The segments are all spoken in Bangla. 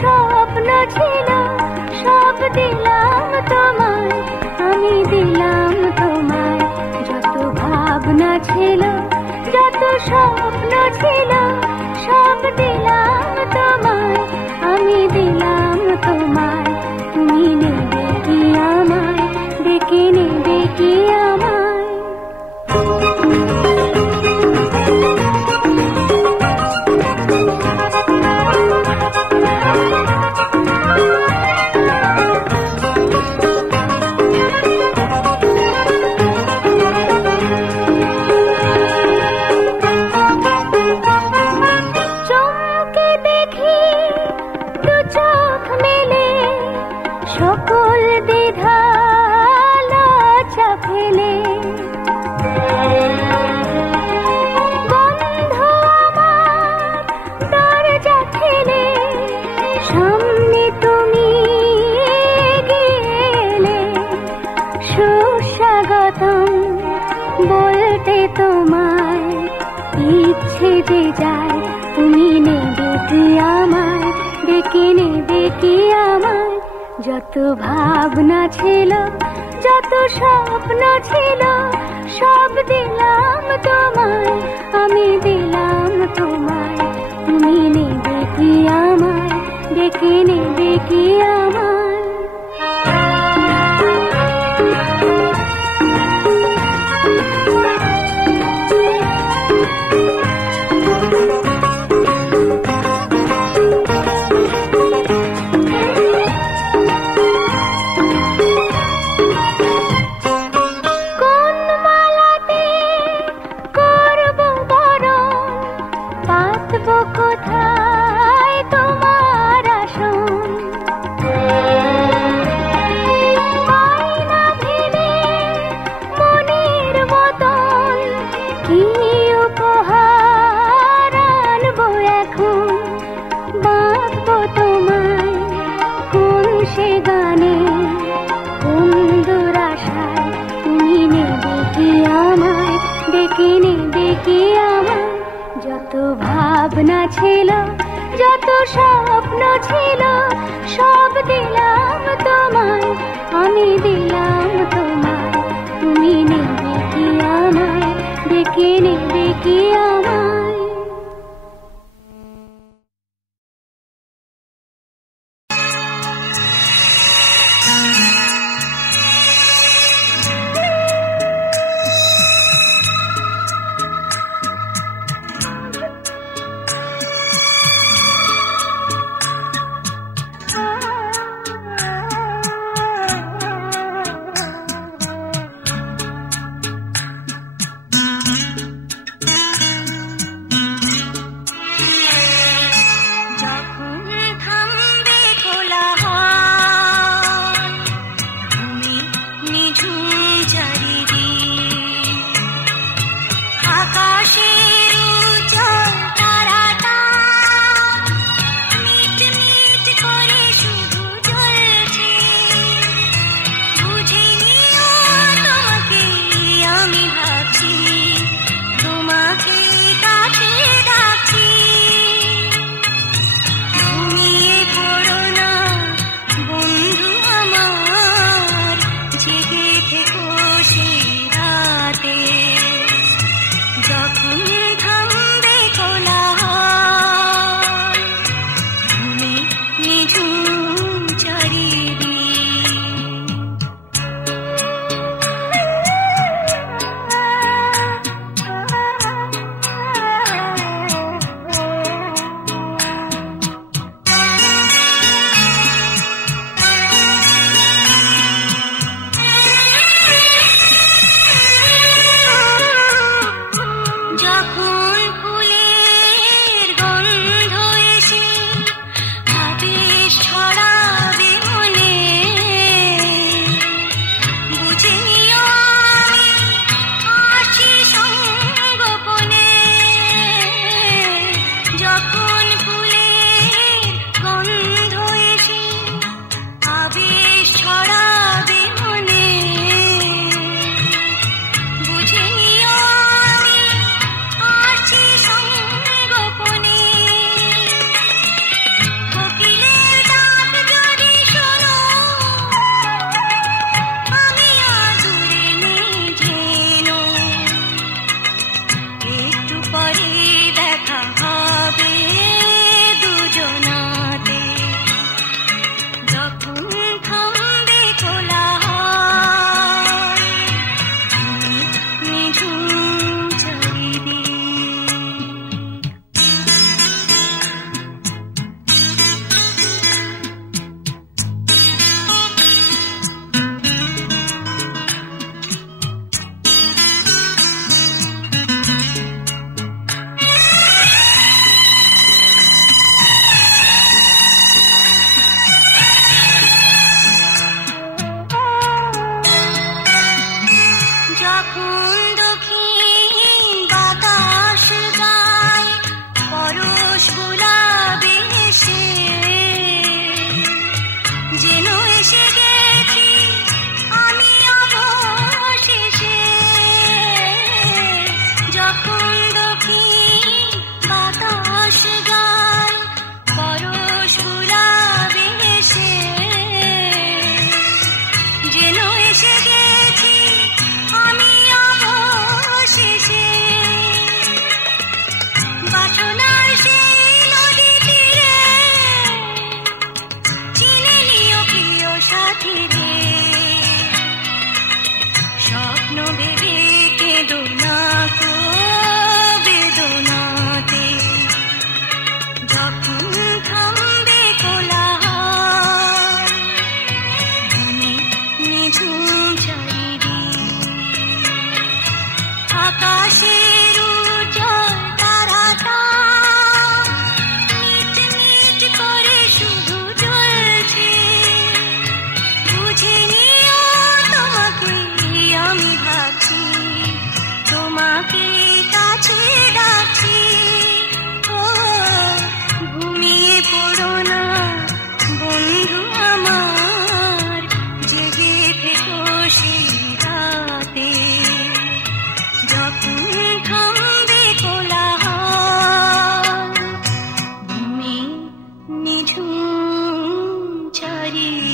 স্বপ্ন ছিল সব দিলাম তোমায়, আমি দিলাম তোমায়। যত ভাবনা ছিল যত স্বপ্ন ছিল সব দিলাম তোমায়, আমি দিলাম তোমায়। তুমি নেবে কি আমায়, ডেকে নেবে কি আমায়? সকল দ্বিধা লজ্জা ফেলে বন্ধ আমার দরজা ঠেলে সামনে তুমি গেলে। সুস্বাগতম বলতে তোমায় ইচ্ছে যে যায়, তুমি নেবে কি আমায়, ডেকে নেবে কি আমায়? যত ভাবনা ছিল যত স্বপ্ন ছিল সব দিলাম তোমায়, আমি দিলাম তোমায়। তুমি নেবে কি আমায়, ডেকে নেবে কি আমায়? কোথায় তোমার আসন? আয়না ভেবে মনের মতন কি উপহার আনবো এখন? বাঁধবো তোমায় কোন সে গানে, কোন দুরাশায়? তুমি নেবে কি আমায়, ডেকে নেবে কি আমায়? যত ভাবনা ছিল যত স্বপ্ন ছিল সব দিলাম তোমায়, আমি দিলাম তোমায়। তুমি নেবে কি আমায়, ডেকে নেবে কি আমায়?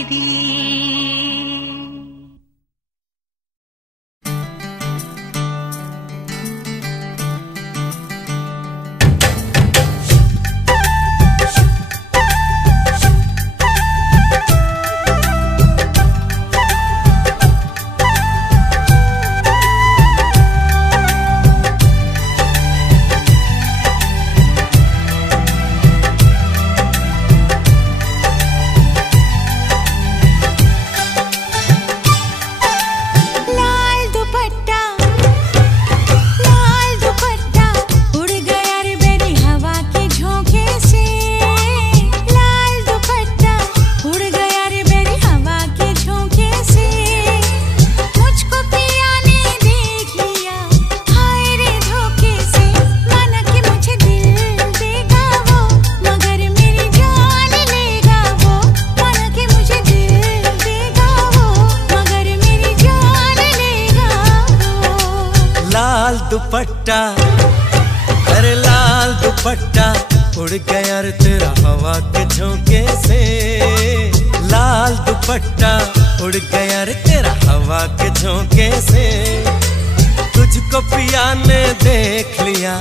दीदी। दुपट्टा, अरे लाल दुपट्टा उड़ गया रे तेरा हवा के झोंके से। लाल दुपट्टा उड़ गया रे तेरा हवा के झोंके से। तुझको पिया ने देख लिया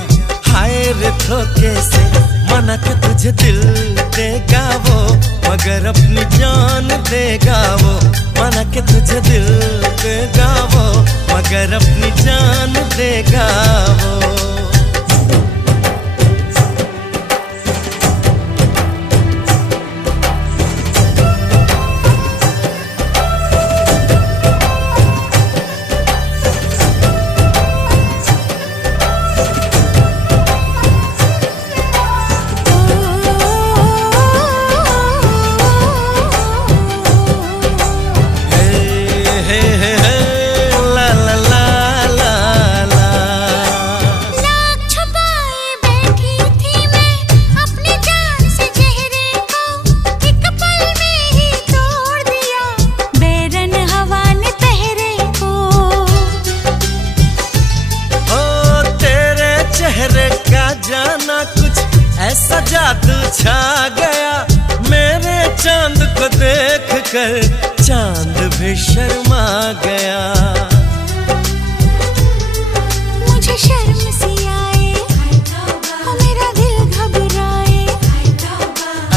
हाय रे धोखे से। मना के तुझे दिल देगा वो मगर अपनी जान देगा वो। मना के तुझे दिल देगा वो मगर अपनी जान देगा वो। ऐसा जादू छा गया मेरे चांद को देख कर चांद भी शर्मा गया। मुझे शर्म सी आए और मेरा दिल घबराए।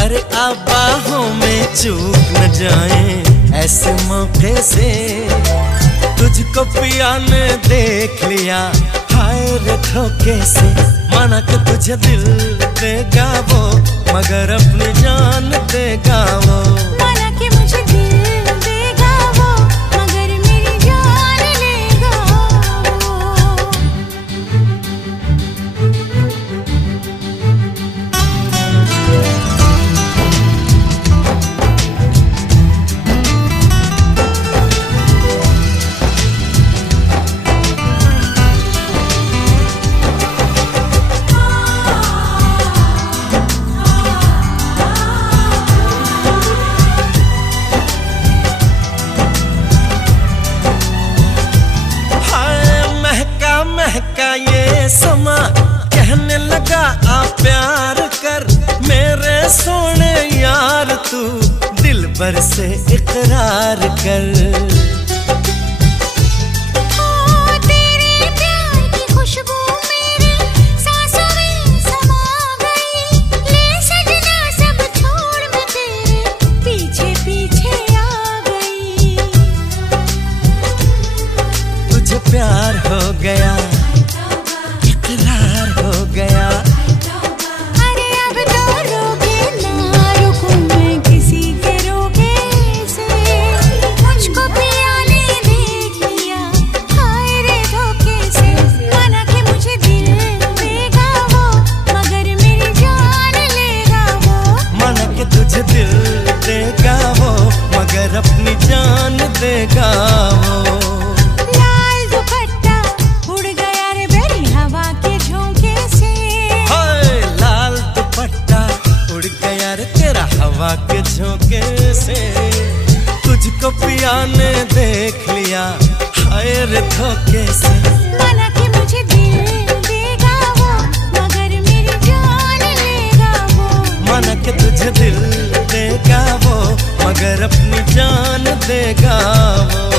अरे अब बाहों में चूक न जाए ऐसे मौके से। तुझको पिया ने देख लिया हाय रे धोखे से। माना कि तुझे दिल देगा वो मगर अपनी जान देगा वो। माना कि मुझे दिल देगा वो मगर मेरी जान लेगा वो। महका ये समा कहने लगा आ प्यार कर मेरे सोने यार। तू दिल भर से इकरार कर। तेरे प्यार की खुशबू मेरी सांसों में समा गई। ले सजना सब छोड़ मैं तेरे पीछे पीछे आ गई। तुझे प्यार हो गया इकरार हो गया। अरे अब तो रोके ना रुकूं मैं किसी के रोके से। मुझको पिया ने देख लिया हाय रे धोखे से। माना कि मुझे दिल देगा वो मगर मेरी जान लेगा वो। माना कि तुझे दिल देगा वो मगर अपनी जान देगा वो। हवा के झोंके से तुझको पिया ने देख लिया हाय रे धोखे से। माना कि मुझे दिल देगा वो मगर मेरी जान लेगा वो। माना कि तुझे दिल देगा वो मगर अपनी जान देगा वो।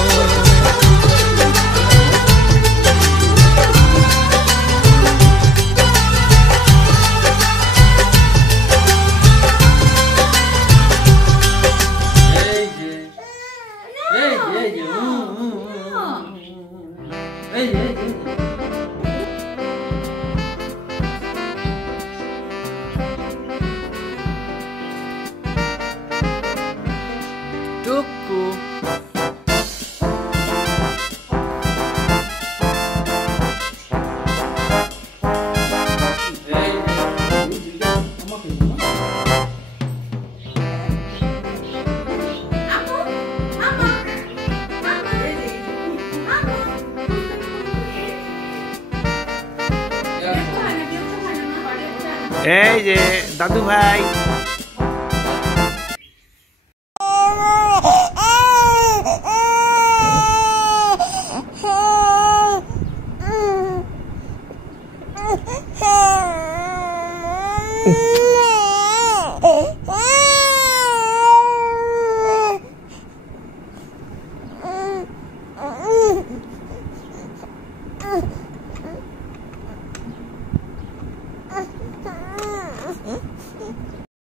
এই যে দাদু ভাই।